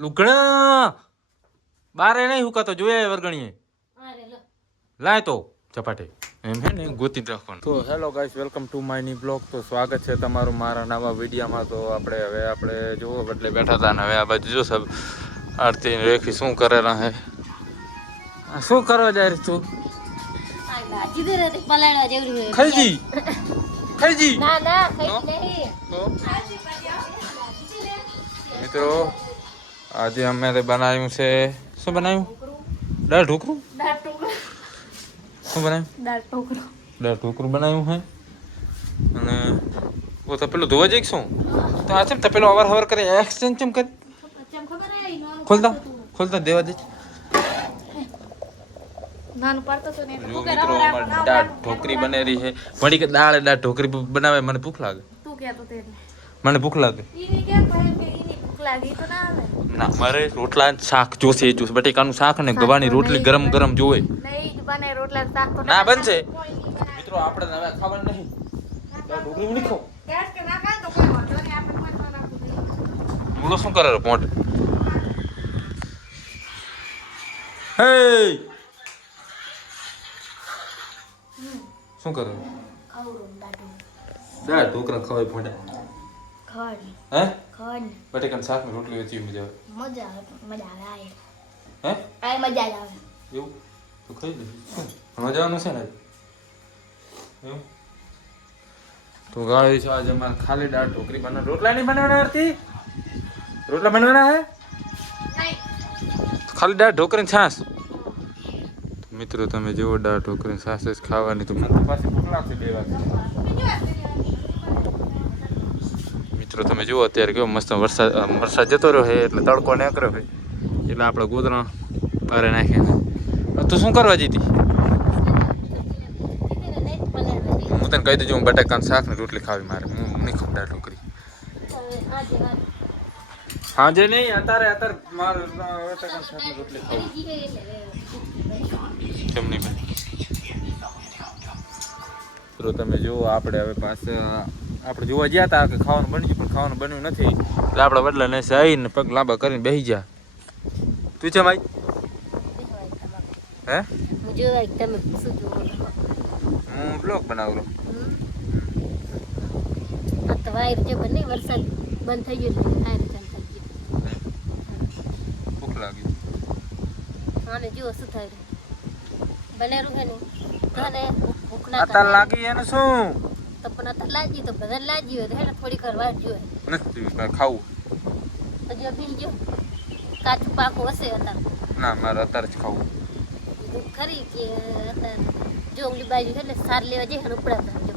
લુગડા બારે નહીં હુકાતો જોઈએ વર્ગણીએ લાય તો ચપાટે એમ હે ને ગોતી રાખવાનું. તો hello guys, welcome to my new blog. તો સ્વાગત છે તમારું મારા નવા વિડીયોમાં. તો આપણે જોવો બદલે બેઠા હતા ને હવે આ બાજુ જો સબ આરતી રેખી શું કરેલા હે. શું કરવા જાય તું? ખાઈજી ખાઈજી ના ના ખાઈ નહીં. મિત્રો આજે અમે બનાવ્યું છે, શું બનાવ્યું? દાળ ઢોકળું. શું બનાવ્યું? દાળ ઢોકળું બનાવ્યું છે. અને ઓ તો પેલું ધોવા જઈ શું તો આ છે ને પેલો અવાર હવાર કરે એક્સચેન્જ ચમ કરી ખોલતા દેવા દે. નાનું પાડતો તો ને જો મિત્રો અમાર દાળ ઢોકળી બનેરી છે. વળી કે દાળ ઢોકળી બનાવે મને ભૂખ લાગે. તું કહેતો તે મને ભૂખ લાગે. ઈની કેમ ભાઈ કે ઈની ભૂખ લાગી તો ના આવે. ના મારે રોટલા શાક જોશે બટેકાનું શાક ને ગવાની રોટલી ગરમ ગરમ જોવે. નહીં બને રોટલા શાક તો ના બનશે. મિત્રો આપણે હવે ખાવાનું નહીં. દાળ ઢોકળી નહીં ખાવ. ગેસ કે ના ખાય તો કોઈ વાંધો નહીં, આપણે મત રાખવું. મૂળો શું કરે પોટ? હે શું કરે? ખાવું દાડો દાળ ઢોકળા ખવાય પોડા. ખાડ હે ખાડ બટેકાનું શાક ને રોટલી વેચી મજા આવે. મજા આવે હે આ મજા જ આવે. એવું તો ખાઈ લે. શું જવાનું છે ને એવું? તો ગાય છે આજે અમારે ખાલી દાળ ઢોકળી બને. રોટલા નહીં બનાવવાના આરતી? રોટલા બનાવવાના હે? ખાલી દાળ ઢોકળી છાસ. મિત્રો તમે જેવો દાળ ઢોકળી છાસ જ ખાવાની તો મને તો પાછી ભૂખ લાગશે 2 વાગે. મિત્રો તમે જુઓ અત્યારે કેવો મસ્ત વરસાદ જતો રહ્યો છે એટલે તડકો નીકળ્યો છે એટલે આપણે ગોદરા બારે નાખ્યા. તું શું કરવા જતી? હું તને કહી દઉં હું બટાકાનું શાક ને રોટલી ખાવી મારે. હું નહીં ખાવ દાળ ઢોકળી. હાજે નહીં અત્યારે મારે બટાકાનું શાક ને રોટલી ખાવી. કેમ નહીં બને? તો તમે જુઓ આપણે હવે પાસે આપણે જોવા ગયા હતા કે ખાવાનું બની ગયું પણ ખાવાનું બન્યું નથી એટલે આપણે બદલા ને આવીને પગ લાંબા કરીને બેસી જા. તું છે ભાઈ? હે હું બ્લોગ બનાવું. વરસાદ બંધ થઈ ગયો ભૂખ લાગી. આને જુઓ શું થાય બનેરું છે ને ભૂખ ના અત્યારે લાગી એને શું તો પણ અત્યારે લાગી તો બધા લાગી હોય તો થોડીક વાર વાટ જોઈએ નથી ખાવું. હજી અભી જો કાચું પાકું હશે અત્યારે. ના મારે અત્યારે જ ખાવું. ખરી કે અત્યારે જો ઓલી બાજુ એટલે સાર લેવા જઈએ ને ઉપડા જો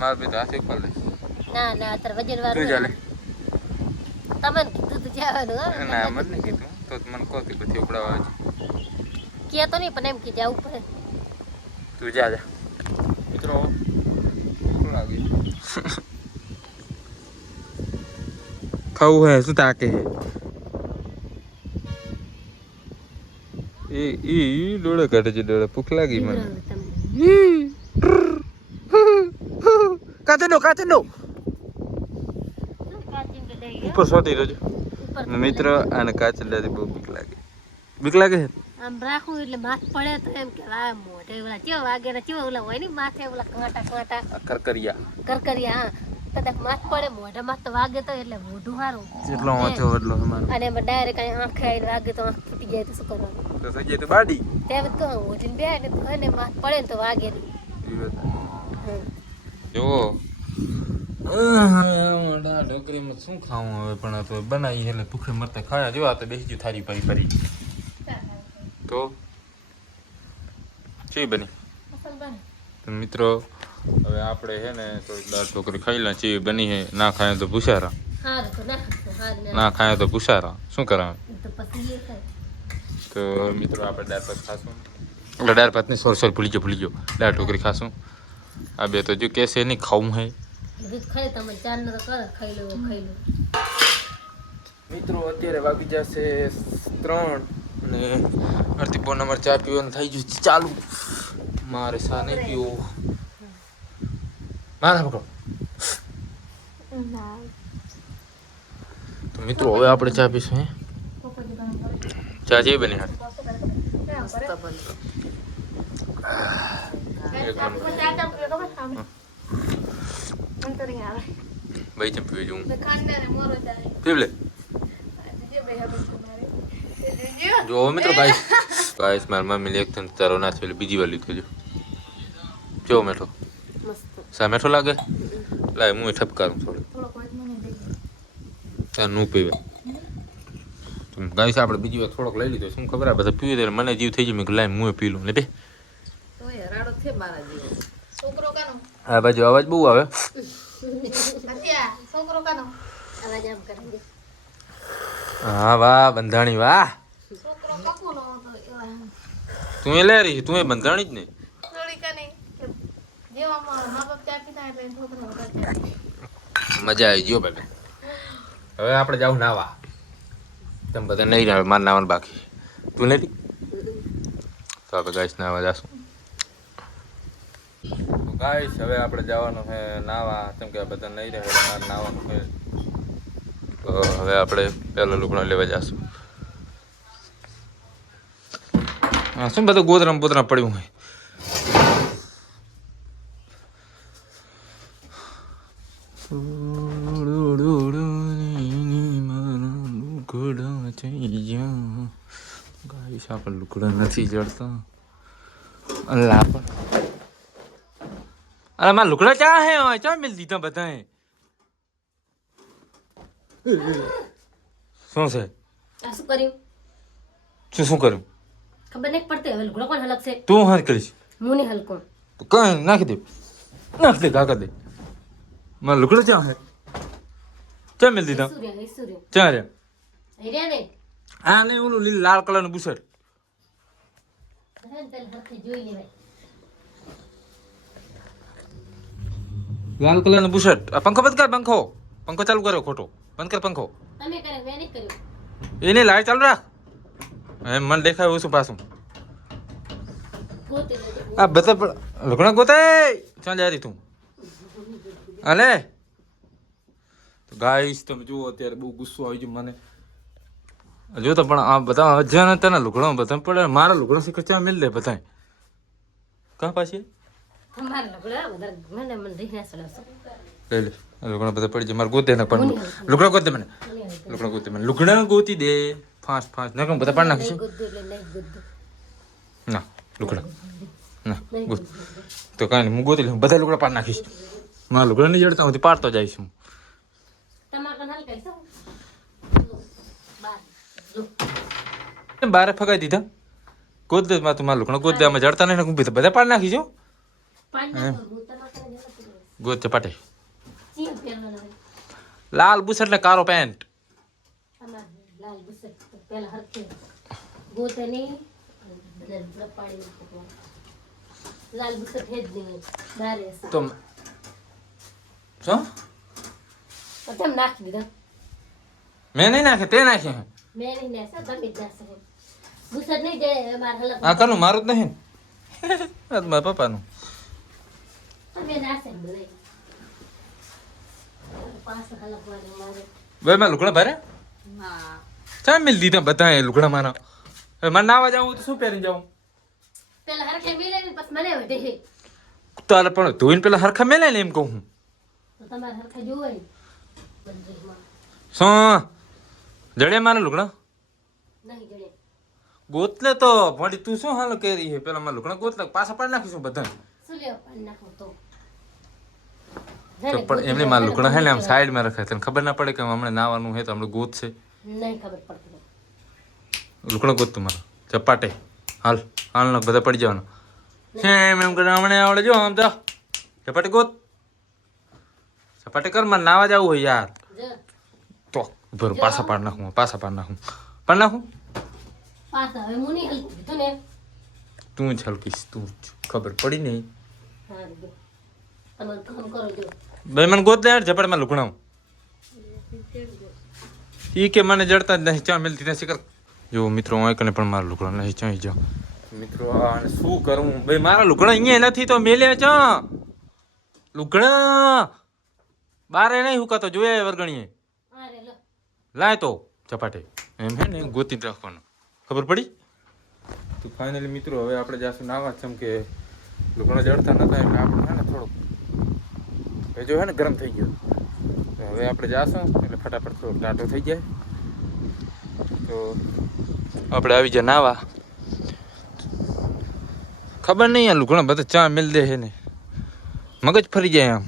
મારે બી તો હાથે ઉપર લઈશ. ના ના અત્યારે વજન તું વાળું ચાલે. તમને કીધું તું જવાનું. ના મને નહીં કીધું તો મને કહો કે પછી ઉપડાવવા જ કે તો નહીં પણ એમ કે જવું પડે. તું જા જા. મિત્રો ભૂખ લાગી. ખાવું હે શું તાકે હે એ ડોળે કાઢે છે ડોળે. ભૂખ લાગી મને. કાચે નો ઉપર સોતી રહેજો મિત્ર. અને કાચંડાથી બહુ બીક લાગે. બીક લાગે છે આમ રાખું એટલે માથ પડે તો એમ કે આ મોઢે ઓલા કેવા વાગે કેવા ઓલા હોય ને માથે ઓલા કાંટા કરકરિયા હા કદાચ માથ પડે મોઢા માથ તો વાગે તો એટલે મોઢું સારું જેટલો ઓછો એટલો અમારો. અને એમાં ડાયરેક્ટ કઈ આંખ આવીને વાગે તો આંખ ફૂટી જાય તો શું કરવાનું? તો થઈ જાય તો બાડી તેમ જ કહું ઓઢીને બે ને એને માથ પડે ને તો વાગે નહીં. જો ઢોકરીમાં શું ખાવું હવે પણ તો બનાવી એટલે ભૂખે મરતા ખાયા જેવા તો બેસી ગયું થારી પરી તો ચી બની. તો મિત્રો હવે આપણે છે ને તો દાળ ઢોકળી ખાઈ લે. ચી બની છે ના ખાય તો પૂછારા ના ખાય તો પૂછારા શું કરાવે. તો મિત્રો આપણે દાળ ભાત ખાશું. એટલે દાળ ભાત નહીં સોરી ભૂલી ગયો દાળ ઢોકળી ખાશું. આ બે તો જો કેસે નહીં ખાવું હે મિત્રો. અત્યારે વાગી જશે 3 અને અડધી પોણ નંબર ચા પીવાનું થઈ ગયું ચાલુ. મારે સા નહીં પીવો. મારા પકડો તો મિત્રો હવે આપણે ચા પીશું હે ચા જે બની હારી ભાઈ ચમ પીવી જવું પીવલે જો મિત્રો ગાઈસ મારી મમ્મી એક તન તારો ના છે બીજી વાર લીધો જો જો મેઠો સા મેઠો લાગે લાય હું ઠપકારું થોડું નું પીવે ગાઈસ આપણે બીજી વાર થોડોક લઈ લીધો શું ખબર આ બધા પીવે ત્યારે મને જીવ થઈ ગયો મેં લાય હું પી લઉં લે બે આ બાજુ અવાજ બહુ આવે હા વાહ બંધાણી વાહ તું એ લે રહી તું એ બંધાણી જ ને મજા આવી ગયો ભાઈ હવે આપણે જાવ નાવા તમે બધા નહીં આવે મારે નાવાનું બાકી તું નથી તો આપણે ગાઈસ નાવા જાશું ગાઈસ હવે આપણે જવાનું છે નાવા કેમ કે બધા નહીં રહે મારે નાવાનું છે તો હવે આપણે પહેલો લુગડો લેવા જશું હા શું બધું ગોદરામ બોદરામ પડ્યું હોય ગાઈસ આપણે લુગડા નથી જડતા અલ્લાહ પણ અરે મારા લુગડા ચા હે ચા મિલ દીધા બધા શું છે શું કર્યું શું કર્યું ખબર નહીં પડતી હવે લુગડો કોણ હલક છે તું હાલ કરીશ હું નહીં હલકો કઈ નાખી દે કાકા દે મારા લુગડા ચા હે ચા મિલ દીધા ચા રે હા નહીં ઓલું લીલું લાલ કલરનું બુશર્ટ લાલ કલરનું બુશર્ટ આ પંખો બંધ કર પંખો ચાલુ કર્યો ખોટો બંધ કર પંખો તમે કરે મેં નહીં કર્યું એને લાઈટ ચાલુ રાખ એમ મને દેખાય શું પાછું આ બધા લુગડા ગોતે ક્યાં જાય તું અલે તો ગાઈસ તમે જુઓ અત્યારે બહુ ગુસ્સો આવી ગયો મને જો તો પણ આ બધા હજાર તને લુગડો બધા પડે મારા લુગડો શીખર ચા મિલ દે બધા કાં પાછી તમારા લુગડા વધારે મને રીહના સડાવશો લઈ લે લુગડા બધા પડી જાય મારે ગોતે ને પણ લુગડા ગોતે મને લુગડા ગોતી દે ફાસ્ટ ના કહું બધા પાડી નાખીશું ના લુગડા ના ગોત તો કાંઈ નહીં હું ગોતી લઉં બધા લુગડા પાડી નાખીશ મારા લુગડા નહીં જડતા હું પાડતો જઈશ હું બારે ફગાઈ દીધા ગોદ દે માં તું મારું લુકડો ગોદ દે અમે જડતા નહીં હું બધા પાડી નાખીશું ગોદ ચપાટે લાલ બુશર્ટ ને કારો પેન્ટ તો શું નાખી દીધા મેં નહીં નાખે તે નાખે મેં નહીં નાખે તમે જ નાખે બુશર્ટ નહીં જાય મારા હલક આ કનું મારું જ નહીં મારા પપ્પાનું તમે નાખે બોલે પાસ હલક વાળી મારે બે મેં લુગડા ભરે હા ચા મિલ દીધા બધા લુગડા મારા હવે મને નાવા જાવું તો શું પહેરીને જાઉં પેલા હરખે મિલે ને પછી મને વધે છે તારે પણ ધોઈને પેલા હરખા મેલે ને એમ કહું હું તો તમારે હરખે જોવે બંદરીમાં શું જડે મારા લુગડા નહીં જડે ગોતલે તો ભણી તું શું હાલ કરી છે પેલા મારા લુગડા ગોતલે પાછા પાડી નાખીશું બધા શું લેવા પાડી નાખો તો પણ એમને મારા લુગડા હે ને આમ સાઈડમાં રખાય તને ખબર ના પડે કે હમણાં નાવાનું હે તો હમણાં ગોત છે નહીં ખબર પડતી લુકડો ગોત તું મારો ચપાટે હાલ હાલ ના બધા પડી જવાના સેમ એમ કરે હમણાં આવડે જો આમ તો ચપાટે ગોત ચપાટે કર મારે નાવા જવું હોય યાર તો ભરું પાછા પાડ નાખું પાડ નાખું પાછા હવે હું નહીં હલકું કીધું ને તું જ હલકીશ તું જ ખબર પડી નહીં હા તમારું કામ કરો જો ભાઈ મને ગોત દે યાર ઝપડ માં લુકડાઉં ઈ કે મને જડતા જ નહીં ચા મિલતી નથી કર જો મિત્રો હું કને પણ મારા લુકડા નહીં ચાઈ જાઓ મિત્રો આ શું કરું ભાઈ મારા લુકડા અહીંયા નથી તો મેલે ચા લુકડા બારે નહીં હુકાતો જોયા વર્ગણીએ અરે લો લાય તો ચપાટે એમ હે ને ગોતી રાખવાનું ખબર પડી. તો ફાઇનલી મિત્રો હવે આપણે જાશું નાવા ચમ કે ઘણા જડતા નતા એટલે આપણે હે ને થોડુંક ભેજો હે ને ગરમ થઈ ગયો. તો હવે આપણે જાશું એટલે ફટાફટ થોડોક ટાટો થઈ જાય. તો આપણે આવી જાય નાવા. ખબર નહીં આલું ઘણા બધા ચા મિલ દે છે ને મગજ ફરી જાય આમ.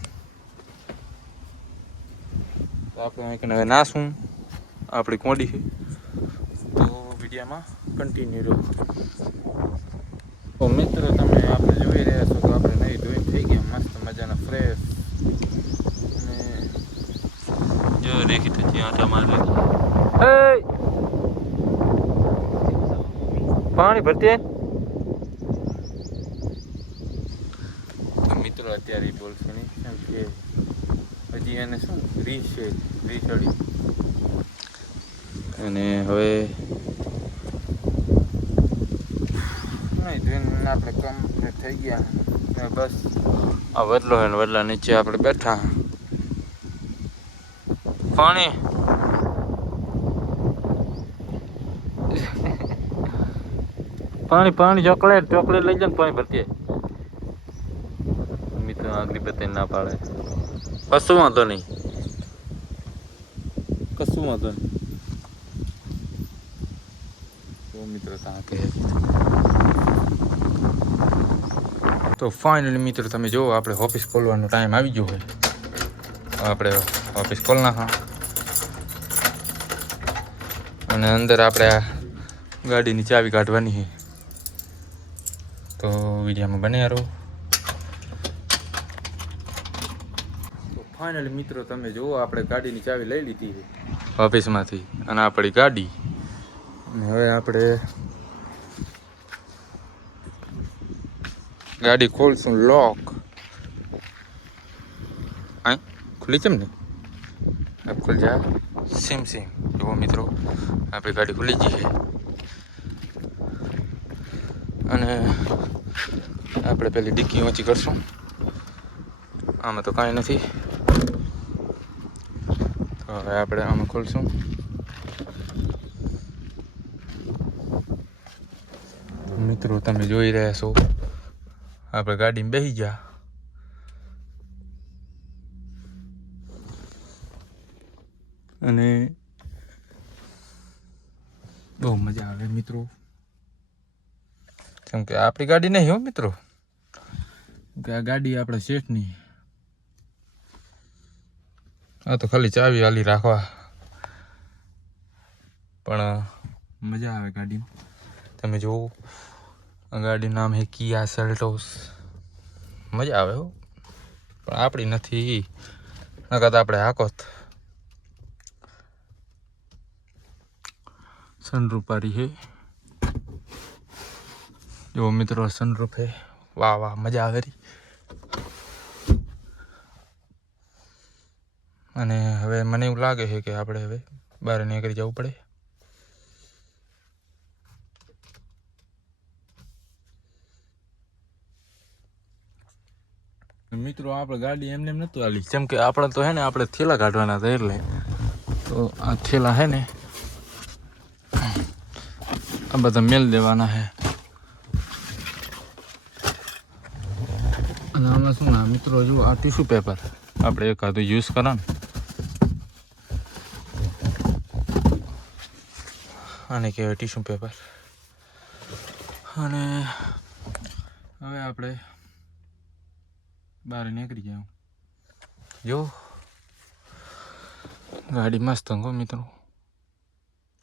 તો આપણે અહીં હવે નાશું આપણી કોડી છે. તો વિડીયોમાં કન્ટિન્યુ રહો. તો મિત્રો તમે આપણે જોઈ રહ્યા છો તો આપણે નહીં ધોઈને થઈ ગયા મસ્ત મજાના ફ્રેશ. અને જો રેખી તો ત્યાં આટા મારે પાણી ભરતી. મિત્રો અત્યારે બોલશો નહીં કેમ કે હજી એને શું રીચડી અને હવે નહીં આપણે કમ્પ્લીટ થઈ ગયા. બસ આ વડલો હે ને વડલા નીચે આપણે બેઠા. પાણી પાણી પાણી ચોકલેટ લઈ જાય ને પાણી ભરતી. મિત્રો આગળ બતાવી ના પાડે. કશું વાંધો નહીં. તો મિત્રો તો ફાઇનલી મિત્રો તમે જુઓ આપણે ઓફિસ ખોલવાનો ટાઈમ આવી ગયો હોય. આપણે ઓફિસ ખોલ નાખા અને અંદર આપણે આ ગાડીની ચાવી કાઢવાની છે. તો વિડીયોમાં બન્યા રહો. તો ફાઇનલી મિત્રો તમે જુઓ આપણે ગાડીની ચાવી લઈ લીધી છે ઓફિસમાંથી અને આપણી ગાડી. અને હવે આપણે ગાડી ખોલશું. લોક હા ખુલ્લી કેમ ને ખુલ જા. સેમ જુઓ મિત્રો આપણી ગાડી ખુલી ગઈ છે. અને આપણે પેલી ડિક્કી ઊંચી કરશું. આમાં તો કાંઈ નથી. તો હવે આપણે આમાં ખોલશું. મિત્રો તમે જોઈ રહ્યા છો આપણે ગાડીમાં બેસી ગયા. અને બહુ મજા આવે મિત્રો. કેમ કે આપણી ગાડી નહીં હો મિત્રો કે આ ગાડી આપણા શેઠની. આ તો ખાલી ચાવી વાલી રાખવા પણ મજા આવે ગાડીમાં. તમે જુઓ આ ગાડીનું નામ છે કિયા સેલ્ટોસ. મજા આવે હો પણ આપણી નથી. નકર તો આપણે હાકોત. સનરૂફ વાળી છે જો મિત્રો. સનરૂફ હે. વાહ મજા આવે રહી. અને હવે મને એવું લાગે છે કે આપણે હવે બહાર નીકળી જવું પડે. મિત્રો આપણે ગાડી એમને એમ નતું આલી કેમ કે આપણે તો હે ને આપણે થેલા કાઢવાના હતા એટલે. તો આ થેલા હે ને આ બધા મેલ દેવાના છે. અને આમાં શું ના મિત્રો જો આ ટીશ્યુ પેપર આપણે એકાદું યુઝ કરવાનું. આને કહેવાય ટીશ્યુ પેપર. અને હવે આપણે બહાર નીકળી જાઉં. જો ગાડી મસ્ત હો મિત્રો.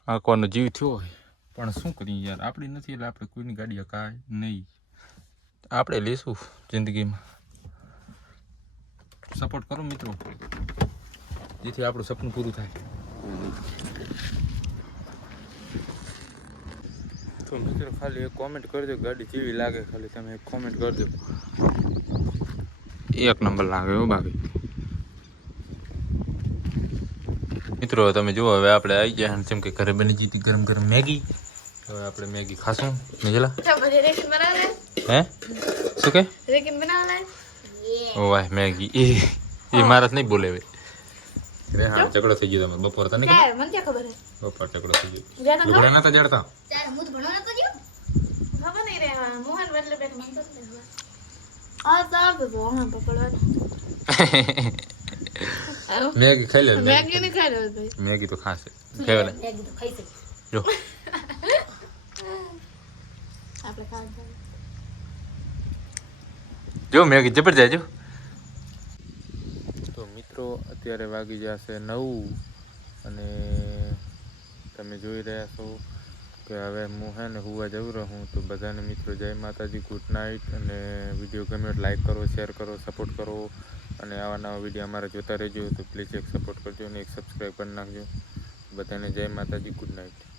આ કોનો જીવ થયો હોય પણ શું કરીએ યાર આપણી નથી એટલે આપણે કોઈની ગાડી હકાય નહીં. આપણે લઈશું જિંદગીમાં. સપોર્ટ કરો મિત્રો જેથી આપણું સપનું પૂરું થાય. તો મિત્રો ખાલી એક કોમેન્ટ કરજો ગાડી કેવી લાગે. ખાલી તમે એક કોમેન્ટ કરજો. એક નંબર લાગે હો બાકી. મિત્રો તમે જુઓ હવે આપણે આવી ગયા જેમ કે ઘરે બની જતી ગરમ ગરમ મેગી. હવે આપણે મેગી ખાશું. નિજલા હે શું કે ઓ વાહ મેગી એ મારા નહીં બોલે હવે. રે હા ઝઘડો થઈ ગયો તમારો બપોર તને ક્યારે મને ક્યાં ખબર હે બપોર ઝઘડો થઈ ગયો જ્યાં લુગડા નતા જડતા ત્યારે હું તો ભણવા નતો ગયો ખબર નહીં રે મોહન એટલે બેટ મન તો આ સાબ તો હા પકડવા મેગી ખાઈ લે મેગી ને ખાઈ લો ભાઈ મેગી તો ખાશે ફેવલે મેગી તો ખાઈ છે જો આપણે ખાવા જો મેગી જબર જાય જો તો મિત્રો અત્યારે વાગી જશે 9 અને તમે જોઈ રહ્યા છો કે હવે હું હે ને હુવા જવું રહું તો બધાને મિત્રો જય માતાજી ગુડ નાઇટ અને વિડીયો ગમ્યો તો લાઈક કરો શેર કરો સપોર્ટ કરો અને આવા નવા વિડીયો અમારા જોતા રહેજો તો પ્લીઝ એક સપોર્ટ કરજો અને એક સબસ્ક્રાઈબ કરી નાખજો બધાને જય માતાજી ગુડ નાઇટ